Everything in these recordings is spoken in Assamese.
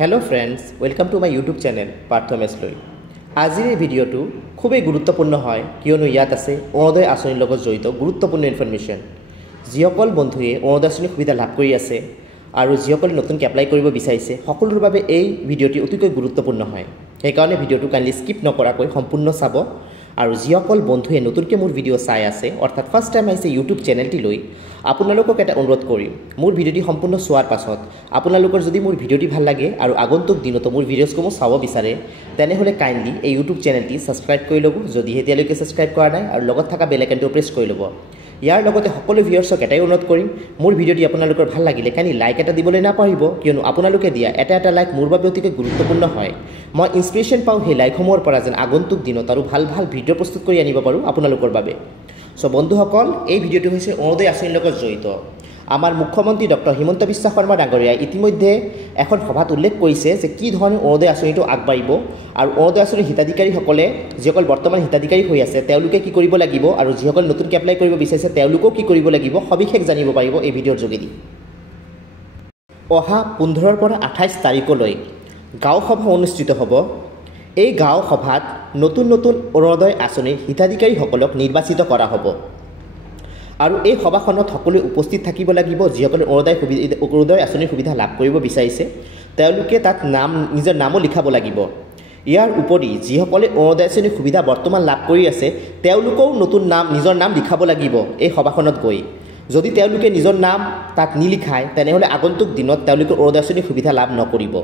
Hello friends, welcome to my YouTube channel Partho Mesloi. আজিৰ এই ভিডিঅ'টো খুবেই গুৰুত্বপূৰ্ণ হয় কিয়নো ইয়াত আছে অৰুণোদয় আঁচনিৰ লগত জড়িত গুৰুত্বপূৰ্ণ ইনফৰমেশ্যন যিসকল বন্ধুৱে অৰুণোদয় আঁচনিৰ সুবিধা লাভ কৰি আছে আৰু যিসকলে নতুনকৈ এপ্লাই কৰিব বিচাৰিছে সকলোৰ বাবে এই ভিডিঅ'টি অতিকৈ গুৰুত্বপূৰ্ণ হয় সেইকাৰণে ভিডিঅ'টো কাইণ্ডলি স্কিপ নকৰাকৈ সম্পূৰ্ণ চাব আৰু যিসকল বন্ধুৱে নতুনকৈ মোৰ ভিডিঅ' চাই আছে অৰ্থাৎ ফাৰ্ষ্ট টাইম আহিছে ইউটিউব চেনেলটি লৈ আপোনালোকক এটা অনুৰোধ কৰিম মোৰ ভিডিঅ'টি সম্পূৰ্ণ চোৱাৰ পাছত আপোনালোকৰ যদি মোৰ ভিডিঅ'টি ভাল লাগে আৰু আগন্তুক দিনতো মোৰ ভিডিঅ'সমূহ চাব বিচাৰে তেনেহ'লে কাইণ্ডলি এই ইউটিউব চেনেলটি ছাবস্ক্ৰাইব কৰি ল'ব যদি এতিয়ালৈকে ছাবস্ক্ৰাইব কৰা নাই আৰু লগত থকা বেল আইকনটো প্ৰেছ কৰি ল'ব ইয়াৰ লগতে সকলো ভিউয়াৰ্ছক এটাই অনুৰোধ কৰিম মোৰ ভিডিঅ'টি আপোনালোকৰ ভাল লাগিলে কাইণ্ডলি লাইক এটা দিবলৈ নাপাহৰিব কিয়নো আপোনালোকে দিয়া এটা লাইক মোৰ বাবে অতিকৈ গুৰুত্বপূৰ্ণ হয় মই ইনস্পিৰেশ্যন পাওঁ সেই লাইকসমূহৰ পৰা যেন আগন্তুক দিনত আৰু ভাল ভিডিঅ' প্ৰস্তুত কৰি আনিব পাৰোঁ আপোনালোকৰ বাবে সো বন্ধুসকল এই ভিডিঅ'টো হৈছে অৰুণোদয় আঁচনিৰ লগত জড়িত আমাৰ মুখ্যমন্ত্ৰী ডক্টৰ হিমন্ত বিশ্ব শৰ্মা ডাঙৰীয়াই ইতিমধ্যে এখন সভাত উল্লেখ কৰিছে যে কি ধৰণে অৰুণোদয় আঁচনিটো আগবাঢ়িব আৰু অৰুণোদয় আঁচনিৰ হিতাধিকাৰীসকলে যিসকল বৰ্তমান হিতাধিকাৰী হৈ আছে তেওঁলোকে কি কৰিব লাগিব আৰু যিসকল নতুনকৈ এপ্লাই কৰিব বিচাৰিছে তেওঁলোকেও কি কৰিব লাগিব সবিশেষ জানিব পাৰিব এই ভিডিঅ'ৰ যোগেদি অহা 15 পৰা 28 তাৰিখলৈ গাঁও সভা অনুষ্ঠিত হ'ব এই গাঁও সভাত নতুন অৰুণোদয় আঁচনিৰ হিতাধিকাৰীসকলক নিৰ্বাচিত কৰা হ'ব আৰু এই সভাখনত সকলোৱে উপস্থিত থাকিব লাগিব যিসকলে অৰুণোদয় আঁচনিৰ সুবিধা লাভ কৰিব বিচাৰিছে তেওঁলোকে তাত নিজৰ নামো লিখাব লাগিব ইয়াৰ উপৰি যিসকলে অৰুণোদয় আঁচনিৰ সুবিধা বৰ্তমান লাভ কৰি আছে তেওঁলোকেও নিজৰ নাম লিখাব লাগিব এই সভাখনত গৈ যদি তেওঁলোকে নিজৰ নাম তাত নিলিখায় তেনেহ'লে আগন্তুক দিনত তেওঁলোকে অৰুণোদয় আঁচনিৰ সুবিধা লাভ নকৰিব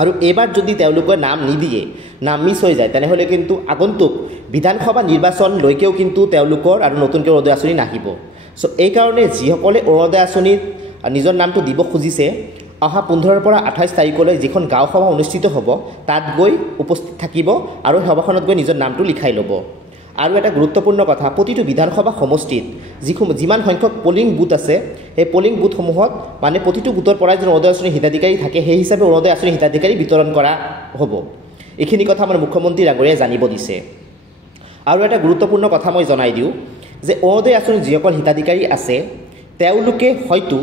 আৰু এবাৰ যদি তেওঁলোকে নাম নিদিয়ে নাম মিছ হৈ যায় তেনেহ'লে কিন্তু আগন্তুক বিধানসভা নিৰ্বাচনলৈকেও কিন্তু তেওঁলোকৰ আৰু নতুনকৈ অৰুণোদয় আঁচনি নাহিব সো এইকাৰণে যিসকলে অৰুণোদয় আঁচনিত নিজৰ নামটো দিব খুজিছে অহা 15 পৰা 28 তাৰিখলৈ যিখন গাঁও সভা অনুষ্ঠিত হ'ব তাত গৈ উপস্থিত থাকিব আৰু সভাখনত গৈ নিজৰ নামটো লিখাই ল'ব আৰু এটা গুৰুত্বপূৰ্ণ কথা প্ৰতিটো বিধানসভা সমষ্টিত যিমান সংখ্যক পলিং বুথ আছে সেই পলিং বুথসমূহত মানে প্ৰতিটো বুথৰ পৰাই যেন অৰুণোদয় আঁচনিৰ হিতাধিকাৰী থাকে সেই হিচাপে অৰুণোদয় আঁচনিৰ হিতাধিকাৰী বিতৰণ কৰা হ'ব এইখিনি কথা আমাৰ মুখ্যমন্ত্ৰী ডাঙৰীয়াই জানিব দিছে আৰু এটা গুৰুত্বপূৰ্ণ কথা মই জনাই দিওঁ যে অৰুণোদয় আঁচনিৰ যিসকল হিতাধিকাৰী আছে তেওঁলোকে হয়তো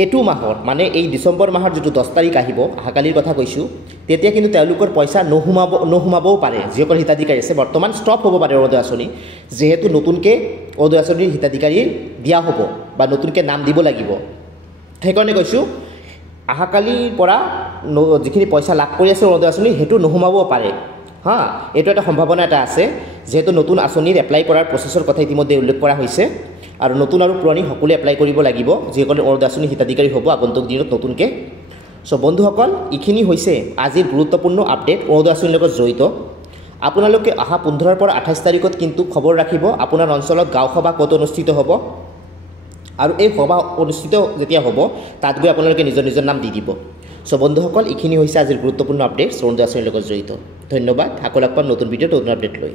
এইটো মাহৰ মানে এই ডিচেম্বৰ মাহৰ যিটো 10 তাৰিখ আহিব অহাকালিৰ কথা কৈছোঁ তেতিয়া কিন্তু তেওঁলোকৰ পইচা নোসোমাবও পাৰে যিসকল হিতাধিকাৰী আছে বৰ্তমান ষ্টপ হ'ব পাৰে অৰুণোদয় আঁচনি যিহেতু নতুনকৈ অৰুণোদয় আঁচনিৰ হিতাধিকাৰী দিয়া হ'ব বা নতুনকৈ নাম দিব লাগিব সেইকাৰণে কৈছোঁ অহাকালিৰ পৰা যিখিনি পইচা লাভ কৰি আছে অৰুণোদয় আঁচনি সেইটো নোসোমাবও পাৰে হা এইটো এটা সম্ভাৱনা এটা আছে যেহেতু নতুন আঁচনিৰ এপ্লাই কৰাৰ প্ৰচেছৰ কথা ইতিমধ্যে উল্লেখ কৰা হৈছে আৰু নতুন আৰু পুৰণি সকলোৱে এপ্লাই কৰিব লাগিব যিসকলে অৰুণোদয় আঁচনিৰ হিতাধিকাৰী হ'ব আগন্তুক দিনত নতুনকৈ সো বন্ধুসকল এইখিনি হৈছে আজিৰ গুৰুত্বপূৰ্ণ আপডেট অৰুণোদয় আঁচনিৰ লগত জড়িত আপোনালোকে অহা 15 পৰা 28 তাৰিখত কিন্তু খবৰ ৰাখিব আপোনাৰ অঞ্চলত গাঁও সভা ক'ত অনুষ্ঠিত হ'ব আৰু এই সভা অনুষ্ঠিত যেতিয়া হ'ব তাত গৈ আপোনালোকে নিজৰ নাম দি দিব সো বন্ধুসকল এইখিনি হৈছে আজিৰ গুৰুত্বপূৰ্ণ আপডেট অৰুণোদয় আঁচনিৰ লগত জড়িত ধন্যবাদ আকৌ লগ পাম নতুন ভিডিঅ'ত নতুন আপডেট লৈ